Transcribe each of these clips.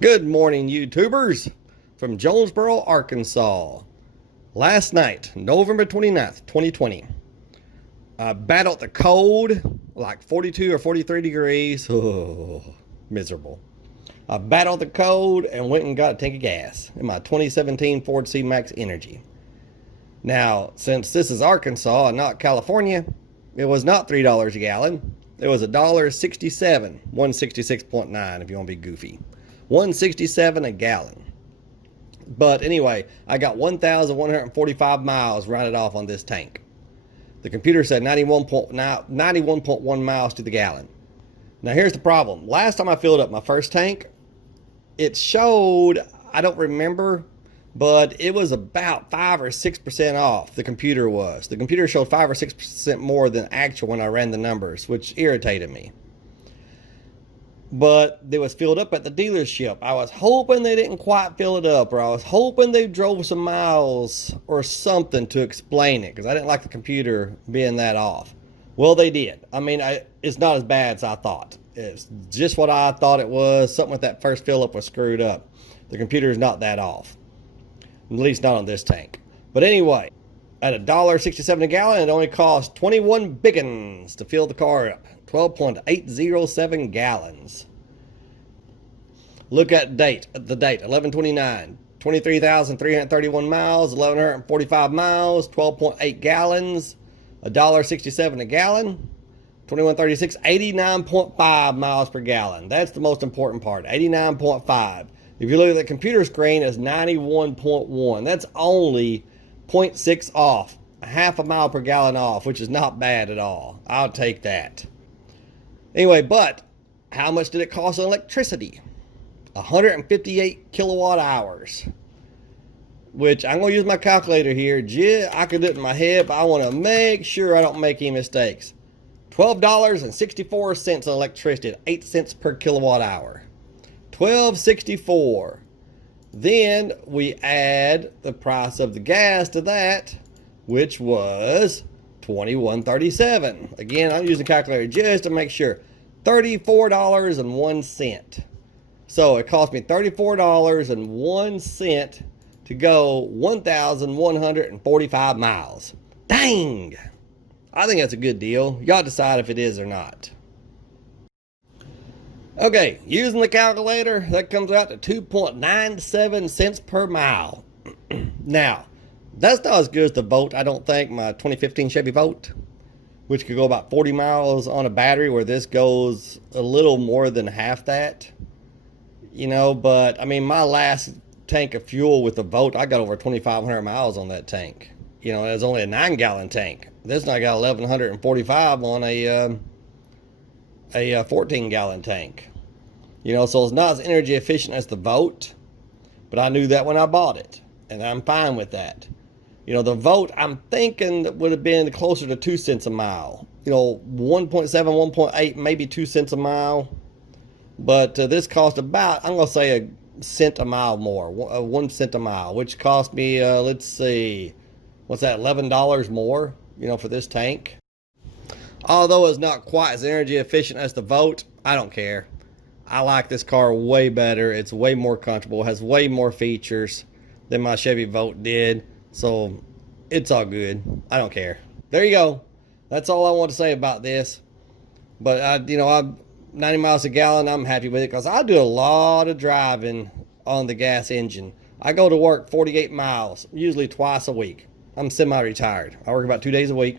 Good morning, YouTubers from Jonesboro, Arkansas. Last night, November 29th, 2020, I battled the cold, like 42 or 43 degrees. Oh, miserable. I battled the cold and went and got a tank of gas in my 2017 Ford C-Max Energi. Now, since this is Arkansas and not California, it was not $3 a gallon. It was $1.67, 166.9 if you want to be goofy. 167 a gallon. But anyway, I got 1,145 miles rounded off on this tank. The computer said 91.1 miles to the gallon. Now here's the problem. Last time I filled up my first tank, it showed, I don't remember, but it was about 5 or 6% off. The computer was. The computer showed 5 or 6% more than actual when I ran the numbers, which irritated me. But it was filled up at the dealership. I was hoping they didn't quite fill it up, or I was hoping they drove some miles or something to explain it, because I didn't like the computer being that off. Well, they did. I mean, it's not as bad as I thought. It's just what I thought it was. Something with that first fill up was screwed up. The computer is not that off, at least not on this tank. But anyway, at $1.67 a gallon, it only cost 21 biggins to fill the car up. 12.807 gallons. Look at the date, 11/29, 23,331 miles, 1,145 miles, 12.8 gallons, $1.67 a gallon, 2136, 89.5 miles per gallon. That's the most important part, 89.5. If you look at the computer screen, it's 91.1. That's only 0.6 off, a half a mile per gallon off, which is not bad at all. I'll take that. Anyway, but how much did it cost on electricity? 158 kilowatt hours, which I'm going to use my calculator here. I could do it in my head, but I want to make sure I don't make any mistakes. $12.64 on electricity, 8 cents per kilowatt hour. $12.64. Then we add the price of the gas to that, which was $21.37. Again, I'm using the calculator just to make sure. $34.01. So it cost me $34.01 to go 1,145 miles. Dang! I think that's a good deal. Y'all decide if it is or not. Okay, using the calculator, that comes out to 2.97 cents per mile. Now, that's not as good as the Volt, I don't think, my 2015 Chevy Volt, which could go about 40 miles on a battery, where this goes a little more than half that. You know, but I mean, my last tank of fuel with the Volt, I got over 2,500 miles on that tank. You know, it was only a 9-gallon tank. This one I got 1,145 on a 14-gallon tank. You know, so it's not as energy efficient as the Volt, but I knew that when I bought it, and I'm fine with that. You know, the Volt, I'm thinking that would have been closer to 2 cents a mile. You know, 1.7, 1.8, maybe 2 cents a mile. But this cost about, I'm going to say, a cent a mile more. 1 cent a mile, which cost me, let's see, what's that, $11 more, you know, for this tank. Although it's not quite as energy efficient as the Volt, I don't care. I like this car way better. It's way more comfortable, has way more features than my Chevy Volt did. So it's all good. I don't care. There you go. That's all I want to say about this. But I'm 90 miles a gallon. I'm happy with it because I do a lot of driving on the gas engine. I go to work 48 miles, usually twice a week. I'm semi-retired. I work about 2 days a week,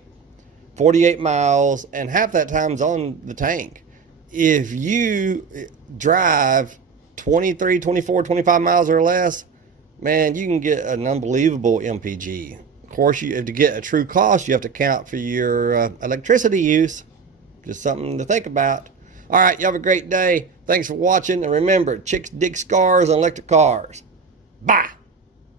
48 miles, and half that time's on the tank. If you drive 23, 24, 25 miles or less, man, you can get an unbelievable MPG. Of course, to get a true cost, you have to count for your electricity use. Just something to think about. All right, you have a great day. Thanks for watching. And remember, chicks dig scars on electric cars. Bye.